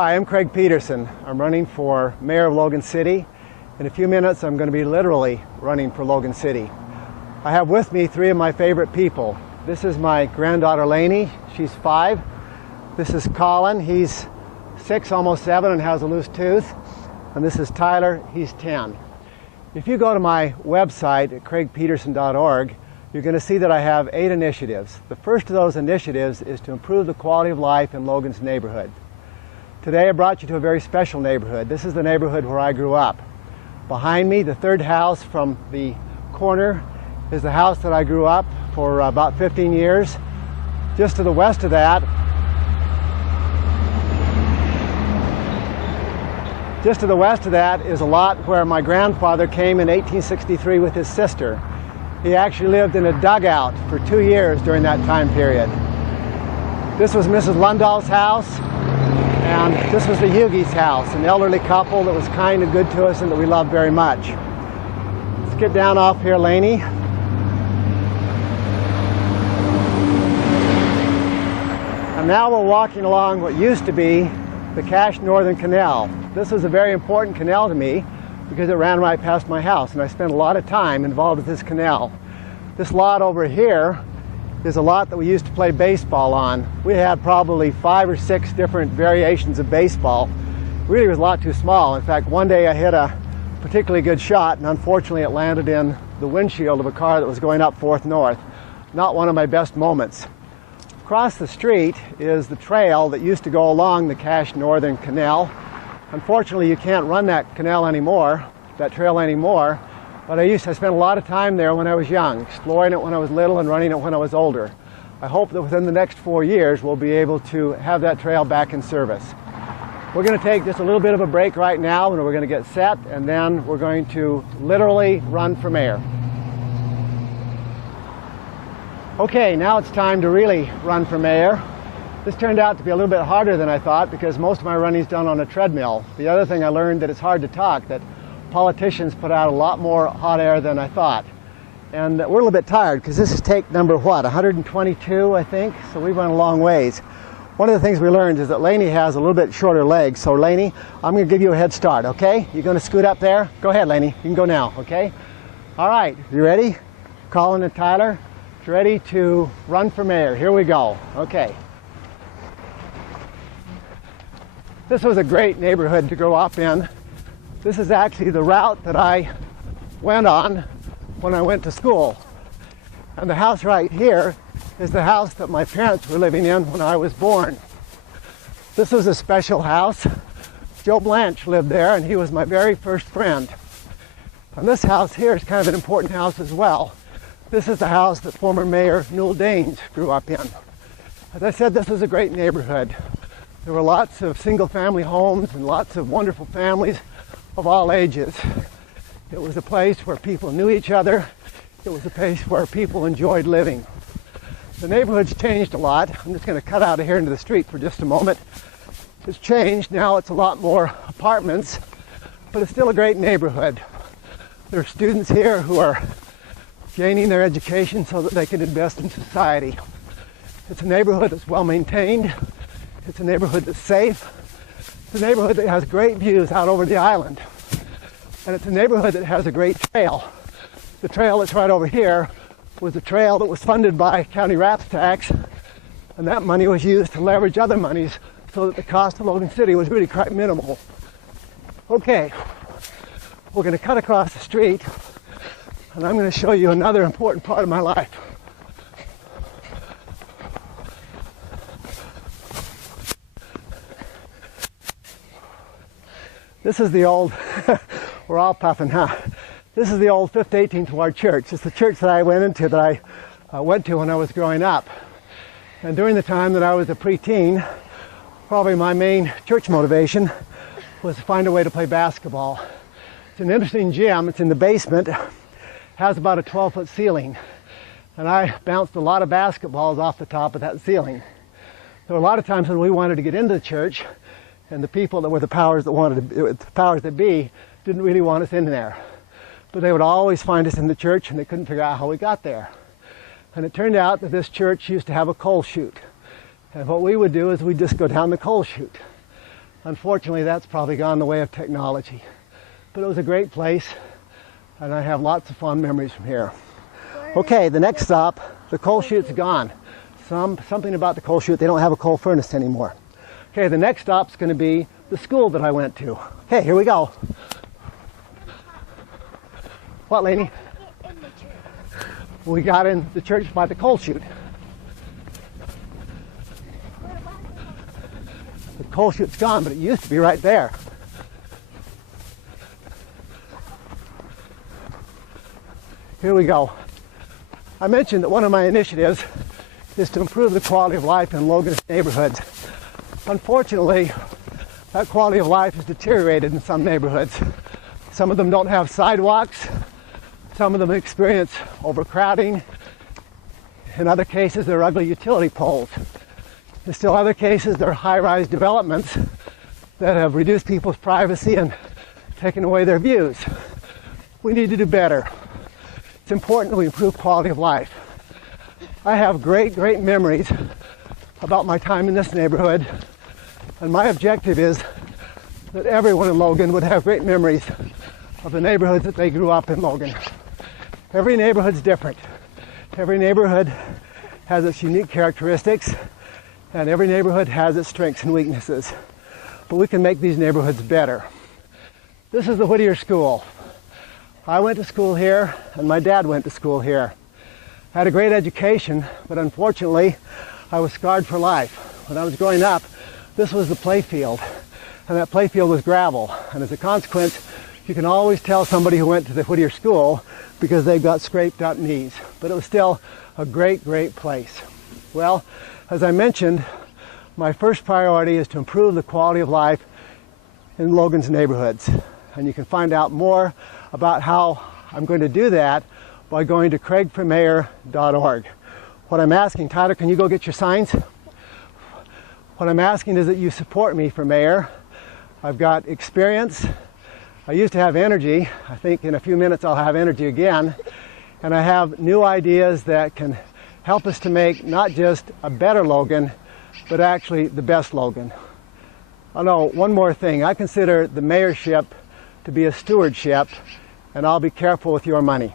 Hi, I'm Craig Petersen. I'm running for Mayor of Logan City. In a few minutes, I'm going to be literally running for Logan City. I have with me three of my favorite people. This is my granddaughter Lainey. She's 5. This is Colin. He's 6, almost 7, and has a loose tooth. And this is Tyler. He's 10. If you go to my website at craigpetersen.org, you're going to see that I have 8 initiatives. The first of those initiatives is to improve the quality of life in Logan's neighborhood. Today I brought you to a very special neighborhood. This is the neighborhood where I grew up. Behind me, the third house from the corner, is the house that I grew up for about 15 years. Just to the west of that, is a lot where my grandfather came in 1863 with his sister. He actually lived in a dugout for 2 years during that time period. This was Mrs. Lundahl's house. And this was the Hughie's house, an elderly couple that was kind and good to us and that we loved very much. Let's get down off here, Lainey. And now we're walking along what used to be the Cache Northern Canal. This was a very important canal to me because it ran right past my house, and I spent a lot of time involved with this canal. This lot over here is a lot that we used to play baseball on. We had probably 5 or 6 different variations of baseball. It really was a lot too small. In fact, one day I hit a particularly good shot, and unfortunately it landed in the windshield of a car that was going up 4th North. Not one of my best moments. Across the street is the trail that used to go along the Cache Northern Canal. Unfortunately, you can't run that canal anymore, that trail anymore. But I spent a lot of time there when I was young, exploring it when I was little and running it when I was older. I hope that within the next 4 years we'll be able to have that trail back in service. We're going to take just a little bit of a break right now, and we're going to get set, and then we're going to literally run for mayor. Okay, now it's time to really run for mayor. This turned out to be a little bit harder than I thought because most of my running is done on a treadmill. The other thing I learned that it's hard to talk, that politicians put out a lot more hot air than I thought. And we're a little bit tired because this is take number, 122, I think? So we've run a long ways. One of the things we learned is that Lainey has a little bit shorter legs. So Lainey, I'm going to give you a head start, okay? You're going to scoot up there? Go ahead, Lainey. You can go now, okay? All right, you ready? Colin and Tyler, ready to run for mayor. Here we go. Okay. This was a great neighborhood to grow up in. This is actually the route that I went on when I went to school. And the house right here is the house that my parents were living in when I was born. This was a special house. Joe Blanche lived there, and he was my very first friend. And this house here is kind of an important house as well. This is the house that former Mayor Newell Danes grew up in. As I said, this was a great neighborhood. There were lots of single-family homes and lots of wonderful families of all ages. It was a place where people knew each other. It was a place where people enjoyed living. The neighborhood's changed a lot. I'm just going to cut out of here into the street for just a moment. It's changed. Now it's a lot more apartments, but it's still a great neighborhood. There are students here who are gaining their education so that they can invest in society. It's a neighborhood that's well maintained. It's a neighborhood that's safe. It's a neighborhood that has great views out over the island. And it's a neighborhood that has a great trail. The trail that's right over here was a trail that was funded by county wraps tax, and that money was used to leverage other monies so that the cost of Logan City was really quite minimal. Okay, we're going to cut across the street, and I'm going to show you another important part of my life. This is the old, we're all puffing, huh? This is the old 5th 18th Ward Church. It's the church that I went to when I was growing up. And during the time that I was a preteen, probably my main church motivation was to find a way to play basketball. It's an interesting gym. It's in the basement. It has about a 12-foot ceiling. And I bounced a lot of basketballs off the top of that ceiling. There were a lot of times when we wanted to get into the church, and the people that were the powers that be didn't really want us in there. But they would always find us in the church, and they couldn't figure out how we got there. And it turned out that this church used to have a coal chute. And what we would do is we'd just go down the coal chute. Unfortunately, that's probably gone the way of technology. But it was a great place, and I have lots of fond memories from here. Okay, the next stop, the coal chute's gone. Something about the coal chute, they don't have a coal furnace anymore. Okay, the next stop's going to be the school that I went to. Okay, here we go. What, Lainey? We got in the church by the coal chute. The coal chute's gone, but it used to be right there. Here we go. I mentioned that one of my initiatives is to improve the quality of life in Logan's neighborhoods. Unfortunately, that quality of life has deteriorated in some neighborhoods. Some of them don't have sidewalks. Some of them experience overcrowding. In other cases, there are ugly utility poles. In still other cases, there are high-rise developments that have reduced people's privacy and taken away their views. We need to do better. It's important that we improve quality of life. I have great memories about my time in this neighborhood, and my objective is that everyone in Logan would have great memories of the neighborhoods that they grew up in Logan. Every neighborhood's different. Every neighborhood has its unique characteristics, and every neighborhood has its strengths and weaknesses. But we can make these neighborhoods better. This is the Whittier School. I went to school here, and my dad went to school here. I had a great education, but unfortunately, I was scarred for life. When I was growing up, this was the playfield, and that playfield was gravel. And as a consequence, you can always tell somebody who went to the Whittier School because they've got scraped up knees. But it was still a great place. Well, as I mentioned, my first priority is to improve the quality of life in Logan's neighborhoods. And you can find out more about how I'm going to do that by going to craigformayor.org. What I'm asking, Tyler, can you go get your signs? What I'm asking is that you support me for mayor. I've got experience. I used to have energy. I think in a few minutes I'll have energy again. And I have new ideas that can help us to make not just a better Logan, but actually the best Logan. Oh no, one more thing. I consider the mayorship to be a stewardship, and I'll be careful with your money.